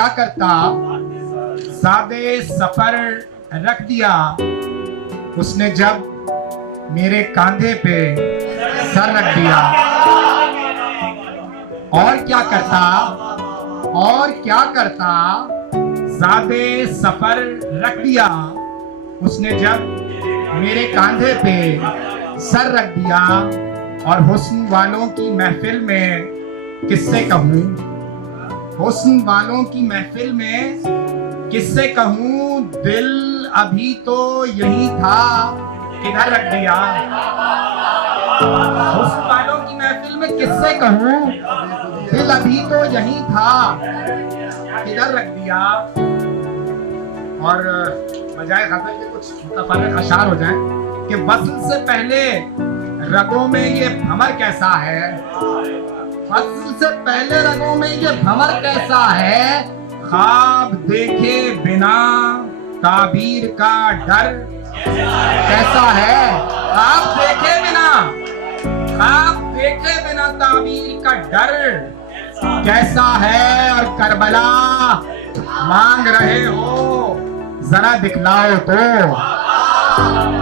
क्या करता, सादे सफर रख दिया उसने जब मेरे कांधे पे सर रख दिया। और क्या करता, और क्या करता, सादे सफर रख दिया उसने जब मेरे कांधे पे सर रख दिया। और हुस्न वालों की महफिल में किससे कहूँ, हुस्न वालों की महफिल में किससे कहूँ, दिल अभी तो यही था किधर रख दिया। हुस्न वालों की महफिल में किससे कहूँ, दिल अभी तो यही था किधर रख दिया। और बजाय गजल के कुछ मुतफर्रिक अशार हो जाएं कि वस्ल से पहले रगों में ये भंवर कैसा है, वस्ल से पहले रगों में ये भंवर कैसा है, ख्वाब देखे बिना ताबीर का डर कैसा है, ख्वाब देखे बिना, ख्वाब देखे बिना ताबीर का डर कैसा है। और करबला मांग रहे हो जरा दिखलाओ तो,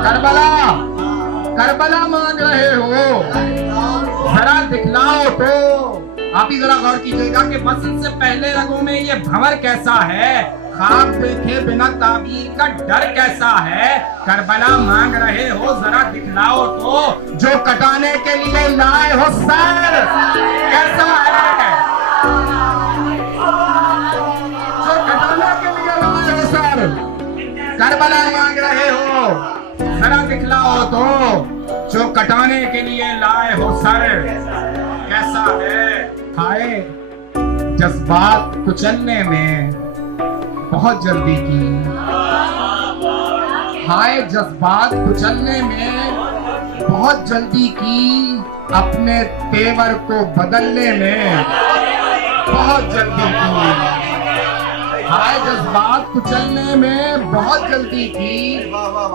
करबला, करबला मांग रहे हो जरा दिखलाओ तो। आप ही जरा गौर कीजिएगा कि वस्ल से पहले रगों में ये भंवर कैसा है, ख्वाब देखे बिना ताबीर का डर कैसा है। करबला मांग रहे हो जरा दिखलाओ तो, जो कटाने के लिए लाए हो सर कैसा है, जो कटाने के लिए लाए हो सर करबला मांग रहे हो जरा दिखलाओ तो, जो कटाने के लिए लाए हो सर कैसा है। हाय जज्बात कुचलने में बहुत जल्दी की, हाय जज्बात कुचलने में बहुत जल्दी की, अपने तेवर को बदलने में बहुत जल्दी की। हाय जज्बात कुचलने में बहुत जल्दी की,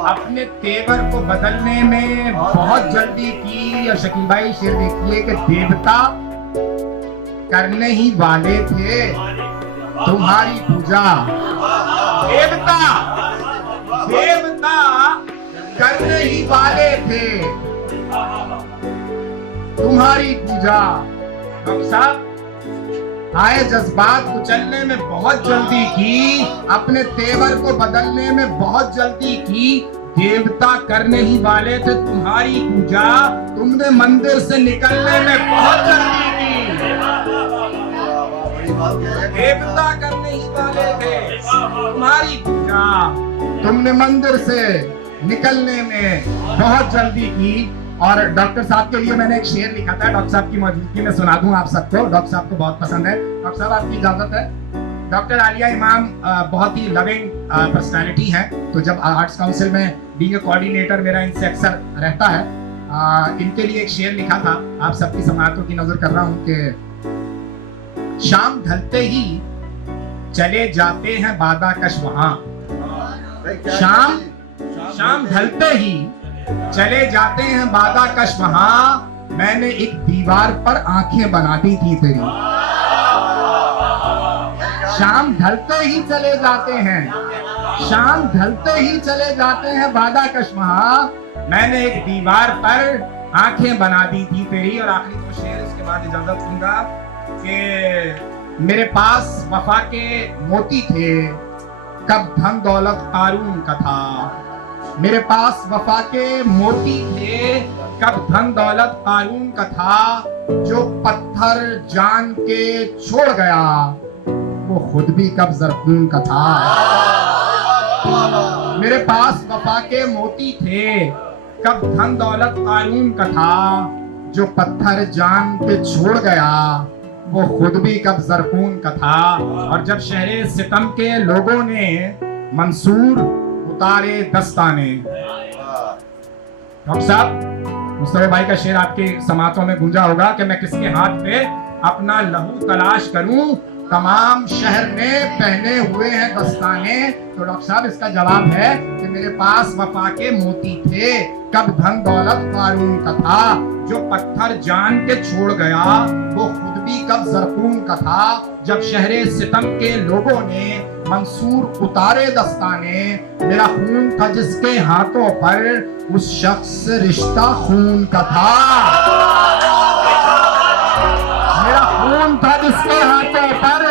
अपने तेवर को बदलने में बहुत जल्दी की। और शकील भाई शेर देखिए कि देवता करने ही वाले थे तुम्हारी पूजा, देवता, देवता करने ही वाले थे तुम्हारी पूजा। डॉक्टर साहब आए जज्बात कुचलने में बहुत जल्दी की, अपने तेवर को बदलने में बहुत जल्दी की, देवता करने ही वाले थे तुम्हारी पूजा, तुमने मंदिर से निकलने में बहुत जल्दी की। देवता करने ही वाले थे तुम्हारी पूजा, तुमने मंदिर से निकलने में बहुत जल्दी की। और डॉक्टर साहब के लिए मैंने एक शेर लिखा था, डॉक्टर साहब की मौजूदगी में सुना दूं आप सबको, डॉक्टर साहब को बहुत पसंद है। डॉक्टर साहब आपकी इजाजत है। डॉक्टर आलिया इमाम बहुत ही लविंग पर्सनालिटी है, तो जब आर्ट्स काउंसिल में बीइंग कोऑर्डिनेटर मेरा इनसे अक्सर रहता है, इनके लिए एक शेर लिखा था, आप सबकी समाअतों की नजर कर रहा हूं कि शाम ढलते ही चले जाते हैं बादाकश वहां, शाम, शाम ढलते ही चले जाते हैं बादाकश वहां, मैंने एक दीवार पर आंखें बना दी थी तेरी। शाम ढलते ही चले जाते हैं, शाम ढलते ही चले जाते हैं बादाकश वहां, मैंने एक दीवार पर आंखें बना दी थी तेरी। और आखिरी दो शेर इसके बाद इजाजत दूंगा कि मेरे पास वफा के मोती थे, कब धन दौलत कारून का था, मेरे पास वफा के मोती थे, कब धन दौलत कारून का था, जो पत्थर जान के छोड़ गया वो खुद भी कब ज़रख़ून का था। मेरे पास वफा के मोती थे, कब धन दौलत कारून का था, जो पत्थर जान के छोड़ गया वो खुद भी कब ज़रख़ून का था। और जब शहरे सितम के लोगों ने मंसूर उतारे दस्ताने, डॉक्टर साहब मुस्तफा भाई का शेर आपकी समातों में गूंजा होगा कि मैं किसके हाथ पे अपना लहू तलाश करूं, तमाम शहर में पहने हुए हैं दस्ताने। तो डॉक्टर साहब इसका जवाब है कि मेरे पास वफा के मोती थे, कब धन दौलत कारून का था, जो पत्थर जान के छोड़ गया वो खुद भी कब ज़रक़ून का था जब शहरे सितम के लोगों ने मंसूर उतारे दस्ताने। मेरा खून था जिसके हाथों पर, उस शख्स से रिश्ता खून का था। मेरा खून था जिसके हाथों पर,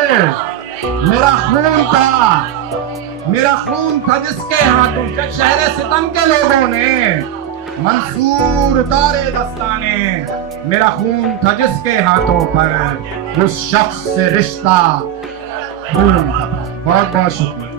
मेरा खून था जिसके हाथों, जब शहरे सितम के लोगों ने मंसूर उतारे दस्ताने। मेरा खून था जिसके हाथों पर, उस शख्स से रिश्ता खून का था। बहुत बहुत शुक्रिया।